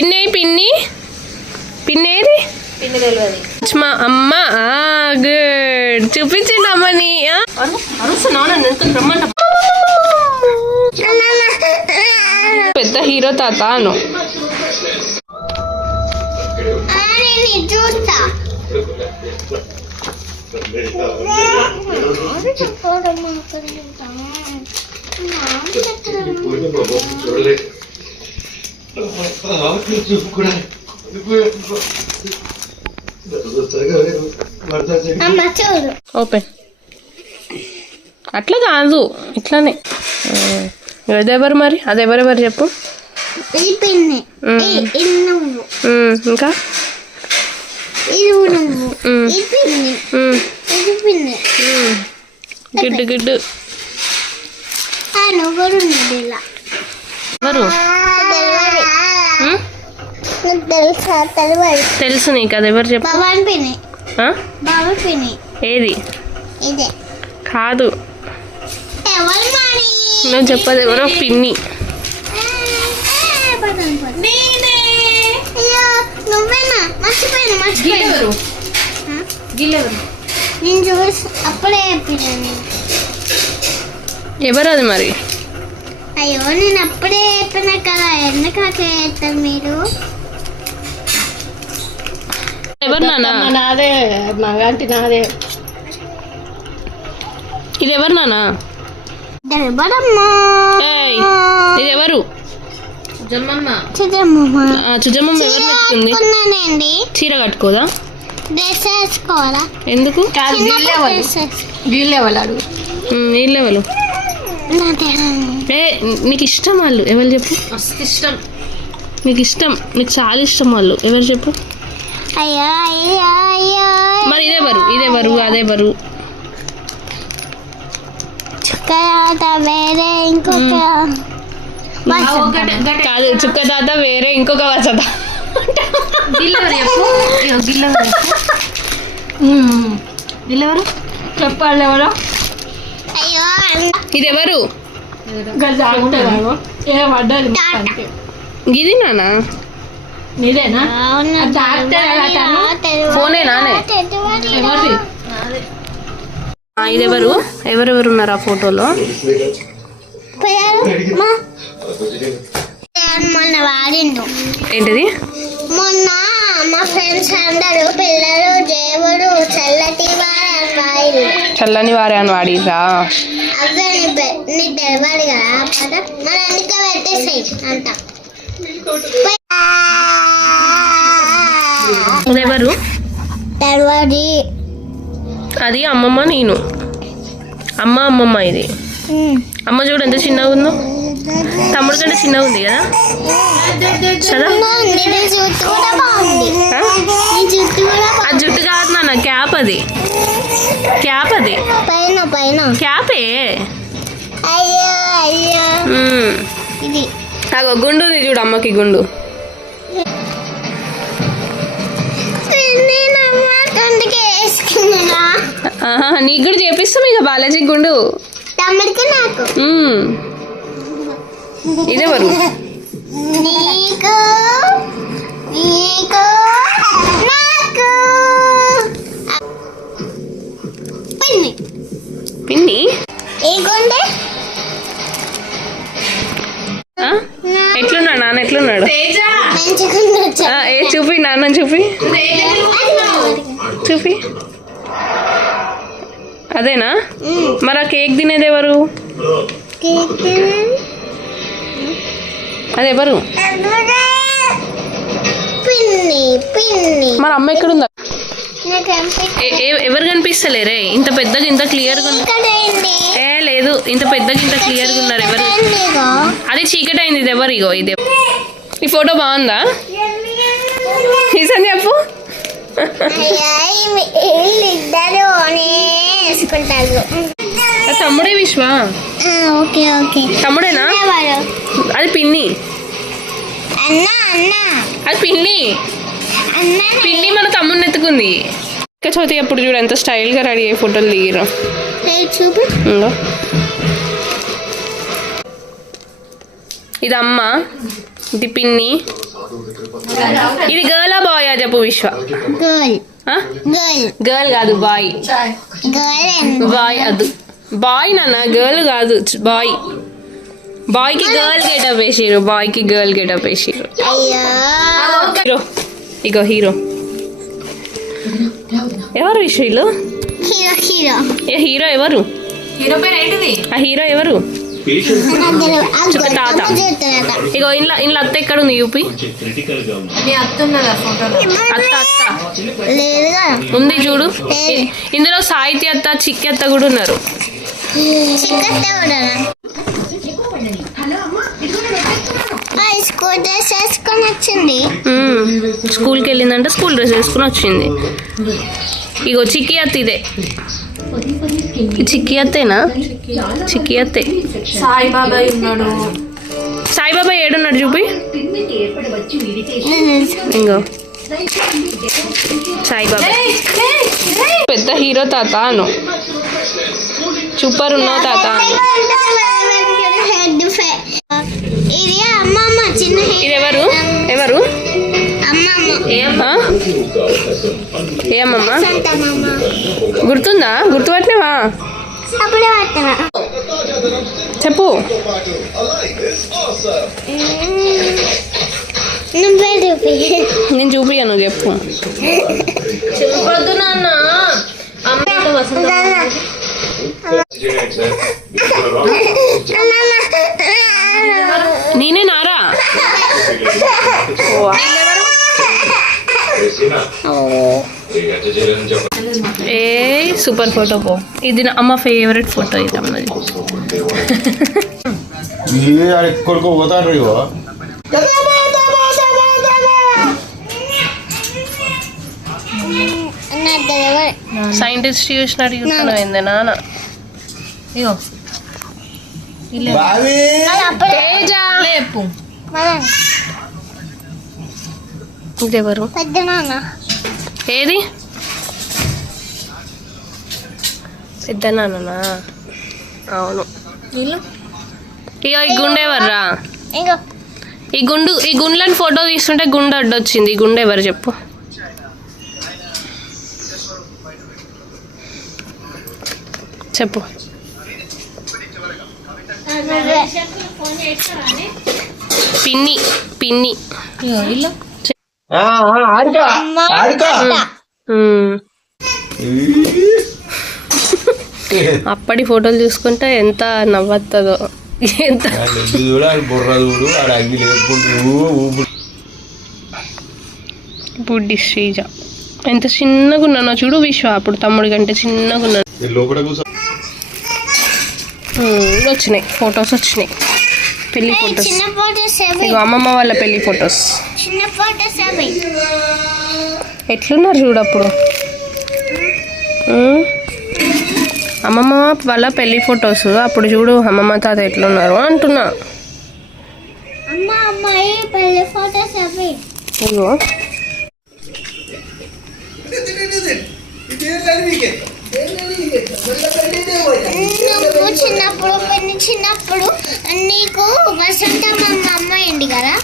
పిన్ని పిన్నేది పిన్ని తెలియదు మా అమ్మ గుడ్ చూపించండి అమ్మని పెద్ద హీరో తాత అను ఓపెన్ అట్లా కాదు ఇట్లానే అదెవరు మరి అదెవరెవరు చెప్పు ఇంకా గిడ్డు గిడ్డు ఎవరు తెలుసు నీకు అది ఎవరు చెప్పు ఏది కాదు నువ్వు చెప్పదు ఎవరో పిన్ని ఎవరు అది మరి అయ్యో నేను అప్పుడే చెప్పినా కదా ఎందుకు చేస్తారు మీరు ఎవరు నాన్న నాదే మగాంటి నాదే ఇది ఎవరు నాన్న ఇది ఎవరు చుజమ్మమ్మ ఎవరు పెట్టుకుంది చీర కట్టుకోదా డ్రెస్ వేసుకోవాలా ఎందుకు వీళ్ళెవరు వీళ్ళెవరు నీకు ఇష్టం వాళ్ళు ఎవరు చెప్పు మస్తు ఇష్టం నీకు ఇష్టం నీకు చాలా ఇష్టం వాళ్ళు ఎవరు చెప్పు అయ్యో అయ్యో అయ్యో మరి ఇదేవరు అదేవరు చుక్క వేరే ఇంకొక కాదు చుక్క తాత వేరే ఇంకొక వసత వీళ్ళెవరు చెప్పాలి ఎవరో అయ్యో ఇదెవరు గిది నానా నీదేనా ఫోనేనా ఇదెవరు ఎవరెవరు ఉన్నారు ఆ ఫోటోలో మొన్న వాడిండు ఏంటిది మొన్న మా ఫ్రెండ్స్ అందరూ పిల్లలు దేవుడు చల్లని వారే అని వాడిరా అవే నీకు తెలియాలి కదా పద మరి అందుకే పెట్టేసాయి అంట ఎవరు తెలియదు అది అమ్మమ్మ నేను అమ్మమ్మ ఇది అమ్మ చూడు ఎంత చిన్నగా ఉందో తమ్ముడు కంటే చిన్నగా ఉంది కదా ఆ జుట్టు కాదు నాన్న క్యాప్ అది పైన పైన క్యాపే అయ్యో అయ్యో ఇది గుండు ఉంది చూడు అమ్మకి గుండు నీకు కూడా చేపిస్తాం ఇక బాలాజీ గుండు తమ్ముడికి నాకు ఇదెవరు నీకు నీకు నాకు పిన్ని పిన్ని ఏ గుండె ఎట్లున్నాడు నాన్న ఎట్లున్నాడు ఏ చూపి నాన్న చూపి చూపి అదేనా మరి ఆ కేక్ తినేది ఎవరు అదెవరు మరి అమ్మ ఎక్కడుందా ఎవరు కనిపిస్తలేరే ఇంత పెద్దగా ఇంత క్లియర్గా లేదు ఇంత పెద్దగా ఇంత క్లియర్గా ఉన్నారు ఎవరు అది చీకటి అయింది ఇది ఎవరు ఇగో ఇది ఈ ఫోటో బాగుందా నిజం చెప్పు తమ్ముడే విశ్వ తమ్ముడేనా అది పిన్ని అది పిన్ని మన తమ్ముడిని ఎత్తుకుంది ఇంకా చవితి అప్పుడు చూడు ఎంత స్టైల్గా రెడీ అయ్యి ఫోటోలు దిగిరా ఇది అమ్మ ఇది పిన్ని. ఇది గర్లా బాయా చెప్పు విశ్వ. గర్ల్ గర్ల్ కాదు బాయ్. బాయ్ అది బాయ్ నాన్న, గర్ల్ కాదు బాయ్. బాయ్ కి గర్ల్ గెటప్ వేసిరు, బాయ్ కి గర్ల్ గెటప్ వేసిరు. అయ్యో హీరో ఇగో హీరో. ఎవరు విశ్వీలు? హీరో హీరో ఏ హీరో ఎవరు? హీరో పేరు ఏంటిది? ఆ హీరో ఎవరు? తాత. ఇగో ఇంట్లో అత్త ఎక్కడ ఉంది? యూపీ. మీ అత్త ఉన్నదా ఫోటోలో? అత్త అత్త లేదుగా ఉంది చూడు. ఇందులో సాహిత్య అత్త, చిక్కి అత్త కూడా ఉన్నారు. చిక్కతే కూడా స్కూల్ డ్రెస్ వేసుకొని వచ్చింది. స్కూల్కి వెళ్ళిందంటే స్కూల్ డ్రెస్ వేసుకుని వచ్చింది. ఇగో చిక్కి అత్త ఇదే. చిక్కి అత్తేనా? చిక్కి అత్తే. సాయిబాబా ఉన్నాడు. సాయిబాబా ఏడున్నాడు చూపి. ఇంకో సాయిబాబా పెద్ద హీరో తాత అను. సూపర్ ఉన్నావు తాత అను. ఇది అమ్మమ్మ చిన్న ఇది ఎవరు? ఎవరు? అమ్మమ్మ. ఏ అమ్మమ్మ? అమ్మమ్మ గుర్తుందా? గుర్తుపట్టినవా? అప్పుడే పట్టవా చెప్పు. నువ్వే చూపి. నేను చూపియను, చెప్పు. చెప్పొద్దు నాన్న. నేనే నారా. ఏ సూపర్ ఫోటో పో. ఇది నా అమ్మ ఫేవరెట్ ఫోటో. ఇది అమ్మది. ఎక్కడికో పోతాడు ఇవో. సైంటిస్ట్ చూసినట్టు చూస్తాను ఏంది నాన్న. ఇగో లేపు. ఇదెవరు? పెద్ద నాన్న. ఏది పెద్ద నాన్ననా? అవును. వీళ్ళు ఇగో ఈ గుండె ఎవర్రా? ఇంకో ఈ గుండెలను ఫోటో తీస్తుంటే గుండె అడ్డొచ్చింది. ఈ గుండె ఎవరు చెప్పు. చెప్పు. పిన్ని. పిన్ని. వీళ్ళు అప్పటి ఫోటోలు చూసుకుంటే ఎంత నవ్వుతుందో. ఎంత బుడ్డి శ్రీజ ఎంత చిన్నగా ఉన్నానో చూడు విశ్వ. అప్పుడు తమ్ముడి కంటే చిన్నగా ఉన్నాను. వచ్చినాయి ఫొటోస్, వచ్చినాయి పెళ్లి ఫొటోస్. చిన్న ఫోటోస్ అవి. ఇగో అమ్మమ్మ వాళ్ళ పెళ్లి ఫొటోస్. చిన్న ఫోటోస్ అవి. ఎట్లున్నారు చూడు అప్పుడు. అమ్మమ్మ వాళ్ళ పెళ్లి ఫొటోస్ అప్పుడు చూడు. అమ్మమ్మ తాత ఎట్లున్నారు అంటున్నా. అమ్మ అమ్మాయి పెళ్లి ఫోటోస్ అవి. ఇగో నువ్వు చిన్నప్పుడు నీకు వసంతమ్మ అమ్మ అయింది కదా.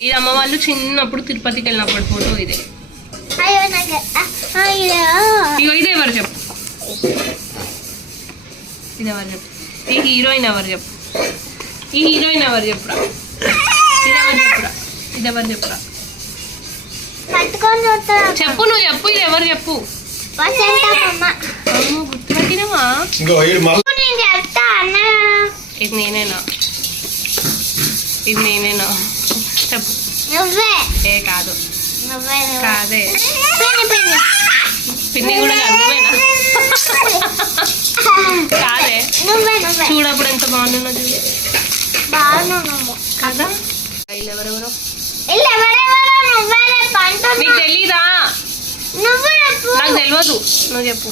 ఇది అమ్మ వాళ్ళు చిన్నప్పుడు తిరుపతికి వెళ్ళినప్పుడు ఫోటో. ఇదే. అయ్యో నాకు ఇగో ఇది ఎవరు చెప్పు. ఇది ఎవరు చెప్పు. ఈ హీరోయిన్ ఎవరు చెప్పు. ఈ హీరోయిన్ ఎవరు చెప్పురా. ఇదెవరు చెప్పురా. ఇదెవరు చెప్పురా. పట్టుకొని చెప్పు. నువ్వు చెప్పు. ఇది ఎవరు చెప్పు. వసంతమ్మ. గుర్తుపట్టినవా? నేను చెప్తా అన్న. ఇది నేనేనా? ఇది నేనేనా? చెప్పు. నువ్వే. ఏ కాదు. నువ్వే కాదే. పిన్ని పిన్ని కూడా కాదు. నువ్వేనా? కాదే. నువ్వే చూడప్పుడు ఎంత బాగుంటుందో చూడు. బాగున్నావు కదా. ఎవరెవరో నువ్వే నీకు తెలీదా? నువ్వు చెప్పు. నాకు తెలియదు. నువ్వు చెప్పు.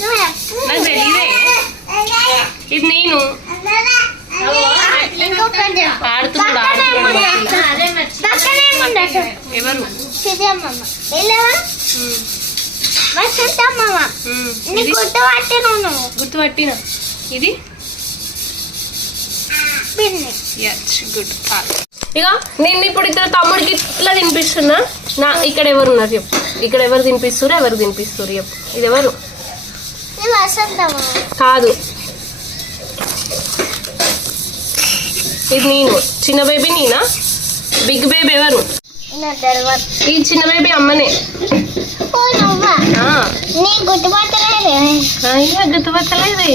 నువ్వు చెప్పు. నాకు తెలీదే. ఇది నేను. ఆడుతున్నాడు. పక్కనే ఎవరు? చిన్నమ్మ. వసంతమ్మ నీ ఇది గుర్తు పట్టినాను గుర్తుపట్టిన ఇది పిన్ని గుడ్. ఇక నేను ఇప్పుడు ఇద్దరు తమ్ముడికి ఇట్లా తినిపిస్తున్నా. ఇక్కడ ఎవరు ఉన్నారు చెప్పు, ఇక్కడ ఎవరు తినిపిస్తారు, ఎవరు తినిపిస్తారు చెప్పు. ఇది ఎవరు? నీ వసంతమ్మ కాదు, ఇది నేను. చిన్న బేబీ నేనా? బిగ్ బేబీ ఎవరు? నా తర్వాత ఈ చిన్న బేబీ అమ్మనే. ఓ నువ్వా ఆ, నీ గుర్తుపట్టలేదే అయ్యా గుర్తుపట్టలేదే.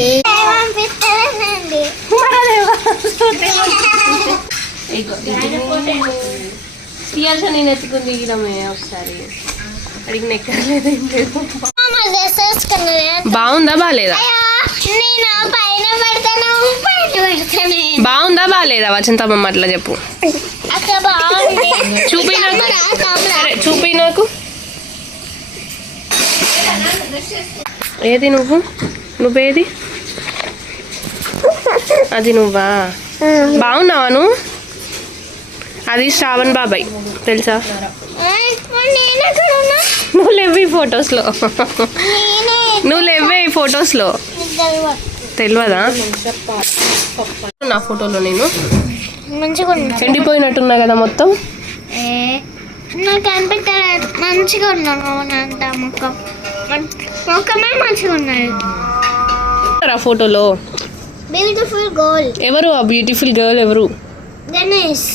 పంపిస్తానండి ఇయర్స్ నేను ఎత్తుకుని దిగిరమే ఒకసారి అడిగిన ఎక్కర్లేదు. బాగుందా బాగాలేదా? నేను పైన పెడతాను బాగుందా బాగాలేదా వసంతమ్మ అట్లా చెప్పు. అక్కడ బాగుంది చూపి నాకు. సరే చూపి నాకు. ఏది నువ్వు? నువ్వేది? అది నువ్వా? బాగున్నావా నువ్వు? అది శ్రావణ్ బాబాయ్ తెలుసా? నేను ఎక్కడ ఉన్నా నువ్వు లేవు ఈ ఫొటోస్లో. నువ్వు లేవే ఈ ఫొటోస్లో. తెలియదా నా ఫోటోలో? నేను మంచిగా ఉన్నా ఎండిపోయినట్టున్నా కదా మొత్తం. నాకు అనిపించలేదు మంచిగా ఉన్నాను అంత ముఖం ముఖమే మంచిగా ఉన్నది ఆ ఫోటోలో బ్యూటిఫుల్ గర్ల్ ఎవరు? ఆ బ్యూటిఫుల్ గర్ల్ ఎవరు? గణేష్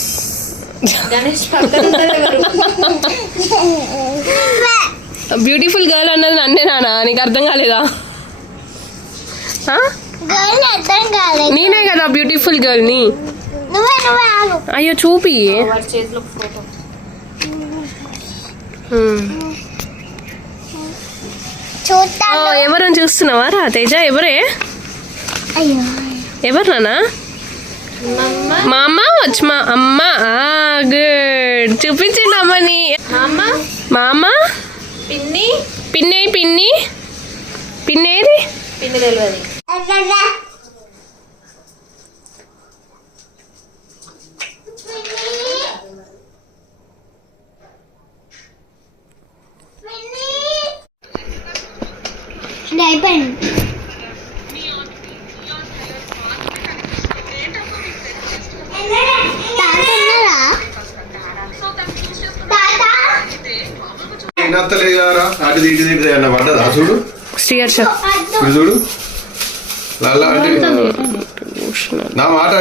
బ్యూటిఫుల్ గర్ల్ అన్నది నన్నే నానా, నీకు అర్థం కాలేదా? ఆ? గర్ల్ అర్థం కాలేదు నేనే కదా బ్యూటిఫుల్ గర్ల్ ని. నువ్వే ఆగు అయ్యో చూపి. చేతిలో ఫోటో చూస్తాను ఎవరని చూస్తున్నావా రా తేజ? ఎవరే? అయ్యో ఎవరు నానా? మా అమ్మ వచ్చి మా అమ్మ. గుడ్, చూపించండి అమ్మని. మా అమ్మ పిన్ని పిన్ని పిన్ని పిన్నేది? పిన్ని తెలియదు. అయిపోయింది ఏనత్తలేదు కదరా, అటు ఇటు తింటే అన్న పడ్డదా చూడు. శ్రీహర్ష ఇది చూడు లల్లా అంటే నా మాట